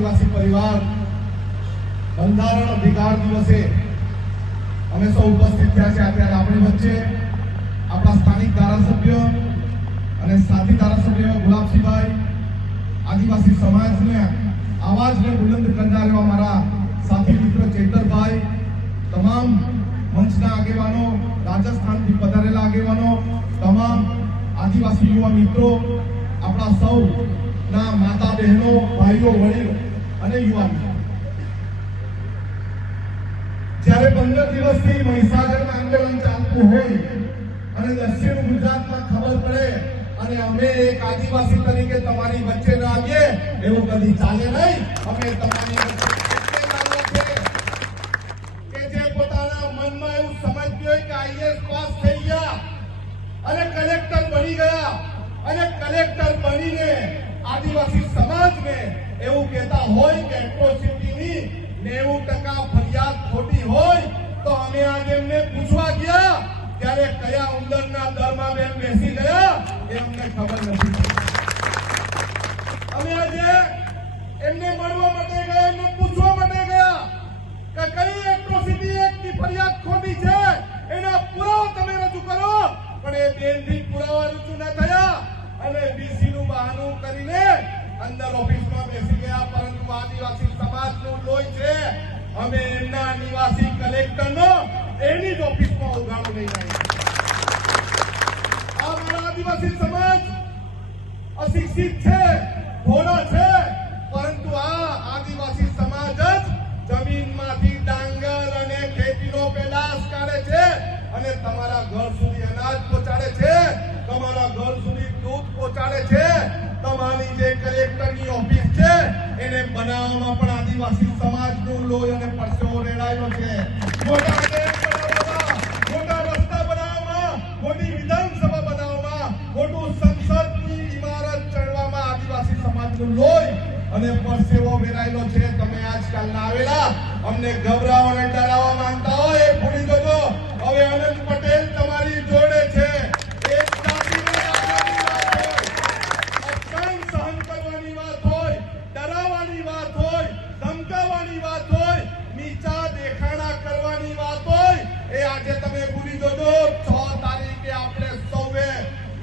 આદિવાસી પરિવાર બંધારણ અધિકાર દિવસે અમે સૌ ઉપસ્થિત થયા છે અત્યારે આપણી વચ્ચે આપણા સ્થાનિક ધારાસભ્ય અને સાથી ધારાસભ્ય ગુલાબસિંહભાઈ, આદિવાસી સમાજને આવાજને બુલંદ કરનાર મારા સાથી મિત્ર ચેતરભાઈ, તમામ મંચના આગેવાનો, રાજસ્થાનથી પધારેલા આગેવાનો, તમામ આદિવાસી યુવા મિત્રો, આપણા સૌ ના માતા બહેનો ભાઈઓ, વડીલો અને યુવાન. જ્યારે પંદર દિવસથી મહીસાગર આંદોલન ચાલતું હોય અને દક્ષિણ ગુજરાતમાં ખબર પડે અને અમે એક આદિવાસી તરીકે તમારી વચ્ચે ન આવીએ, એવું કદી ચાલે નહીં. અમે તમારી કે જે પોતાના મનમાં એવું સમજ્યું હોય કે આઈએસ પાસ થઈ ગયા અને કલેક્ટર બની ગયા અને કલેક્ટર બનીને આદિવાસી સમાજને એવું કહેતા હોય કે એટ્રોસિટીની નેવું ટકા ફરિયાદ ખોટી હોય, તો અમે આજે એમને પૂછવા ગયા, ત્યારે કયા ઉંદરના દરમાં બેન બેસી ગયા, એ અમને ખબર નથી. અમે આજે એમને મળવા માટે ગયા, એમને પૂછવા માટે ગયા કે કઈ એટ્રોસિટી એક્ટની ફરિયાદ ખોટી છે? એના પુરાવા તમે રજૂ કરો. પણ એ બેનથી પુરાવા રજૂ ન થયા. અને બીસી નું બહાનું કરીને અંદર ઓફિસમાં બેસી ગયા પરંતુ આદિવાસી સમાજનું લોહી છે. અમે એમના નિવાસી કલેક્ટરનો એની જ ઓફિસમાં ઉગાડો નહીં આવ્યા આદિવાસી સમાજ અશિક્ષિત છે, ભોળા છે, પરંતુ આ આદિવાસી સમાજ જ જમીનમાંથી ડાંગર અને ખેતીનો પેદાશ કાઢે છે અને તમારા ઘર સુધી અનાજ પહોંચાડે છે, તમારા ઘર સુધી દૂધ પહોંચાડે છે, તમારી જે કલેક્ટરની ઓફિસ બનાવવામાં પણ આદિવાસી સમાજનું લોહી અને પરસેવો રેડાયેલો છે. મોટા રસ્તા બનાવવામાં, મોટી વિધાનસભા બનાવવામાં, મોટું સંસદની ઇમારત ચડવામાં આદિવાસી સમાજનું લોહી અને પરસેવો વેરાયેલો છે. તમે આજકાલના આવેલા, અમને ગભરાવા એ આજે તમે ભૂલી જજો, છ તારીખે આપણે સૌએ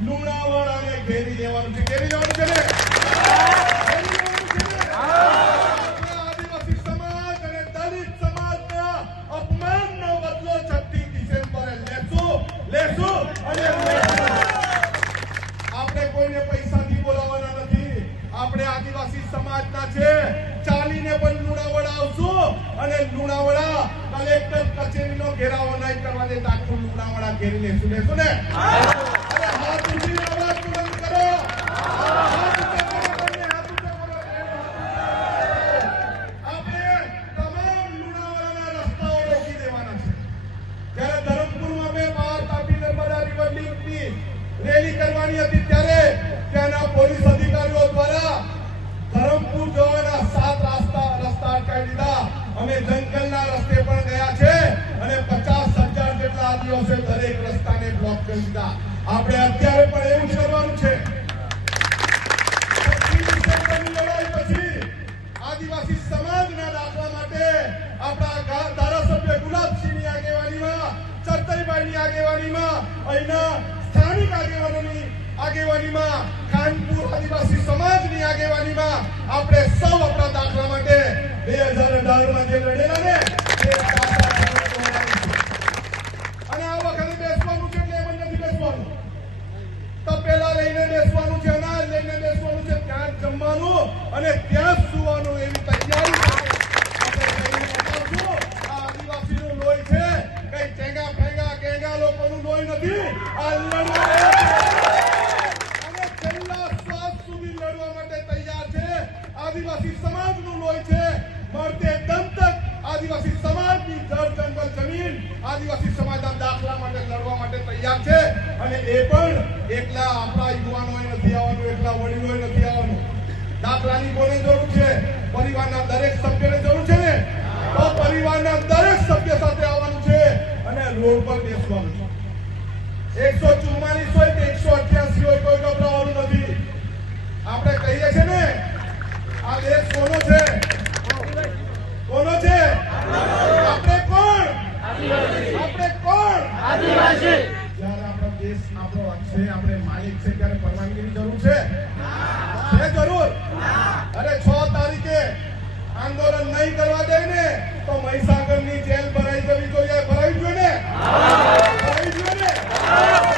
લુણાવળ અને ઘેરી લેવાનું છે. ઘેરી લેવાનું છે ને? આપણે આદિવાસી સમાજ અને દલિત સમાજના અપમાનનો બદલો 36 ડિસેમ્બરે લેશું લેશું અને આપણે કોઈને પૈસાથી બોલાવવાના નથી. આપણે આદિવાસી સમાજના છે. ચાલીને પણ લુણાવળ આવશું અને કચેરીનો ઘેરાવો નહીં કરવા દેતા, આખું લુણાવાડા ઘેરી લેશું લેશું તમામ રસ્તાઓ રોકી દેવાના છે. જ્યારે ધરમપુરમાં મેં બહાર તાપી નર્મદા રિવર રેલી કરવાની હતી, ત્યારે ત્યાંના પોલીસ આદિવાસીઓ દરેક રસ્તાને બ્લોક કરી દીધા. આપણે અત્યારે પણ એવું કરવાનું છે. 25 ડિસેમ્બરની લડાઈ પછી આદિવાસી સમાજના દાખલા આગેવાનીમાં આપણે સૌ આપણા દાખલા માટે બે હજાર અઢારમાં જે લડેલા ને જમવાનું અને ત્યાં સુવાનું એવી તૈયારી આદિવાસીનું લોહી છે. કઈ ચેંગા ફેંગા કેંગા લોકોનું લોહી નથી. અને છેલ્લા શ્વાસ સુધી લડવા માટે તૈયાર છે. આદિવાસી સમાજનું લોહી છે. મળતે દમ તક આદિવાસી સમાજની જળ જમીન આદિવાસી સમાજના દાખલા માટે લડવા માટે તૈયાર છે. અને એ પણ એકલા આપણા યુવાનોએ નથી આવવાનું, એકલા વડીલોએ નથી આવવાનું. દાખલાની કોને જરૂર છે? પરિવારના દરેક સભ્યને જરૂર છે ને? તો પરિવારના દરેક સભ્ય સાથે આવવાનું છે અને રોડ પર બેસવાનું છે. એકસો ચુમ્માલીસ હોય કે એકસો અઠ્યાસી હોય, કોઈ ગભરાવાનું નથી. આપણે કહીએ છીએ ને છે, આપણે માલિક છે ત્યારે પરવાનગીની જરૂર છે? છે જરૂર? અરે છ તારીખે આંદોલન નહીં કરવા દે ને, તો મહીસાગરની જેલ ભરાઈ જવી જોઈએ ભરાવી જોઈએ ને ભરાવી જોઈએ ને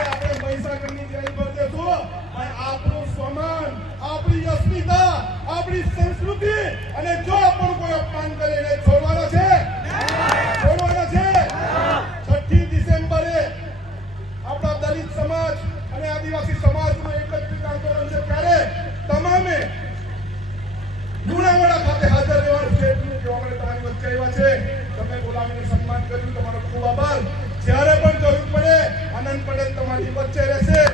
આપણે મહીસાગરની જેલ ભરી દેશું અને આપણું સ્વમાન આપણી અસ્મિતા આપણી સંસ્કૃતિ અને જો પણ કોઈ અપમાન કરે એને છોડવાનો છે છોડવાનો છે છઠ્ઠી ડિસેમ્બરે આપણા દલિત સમાજ અને આદિવાસી સમાજનું એકત્રિત આંદોલન છે ત્યારે તમામે લુણાવાડા ખાતે હાજર રહેવાનું છે એટલું કહેવા આવ્યા છે, તમે બોલાવીને સન્માન કર્યું, તમારો ખૂબ આભાર. જ્યારે પણ જરૂર પડે, આનંદ પટેલ તમારી વચ્ચે રહેશે.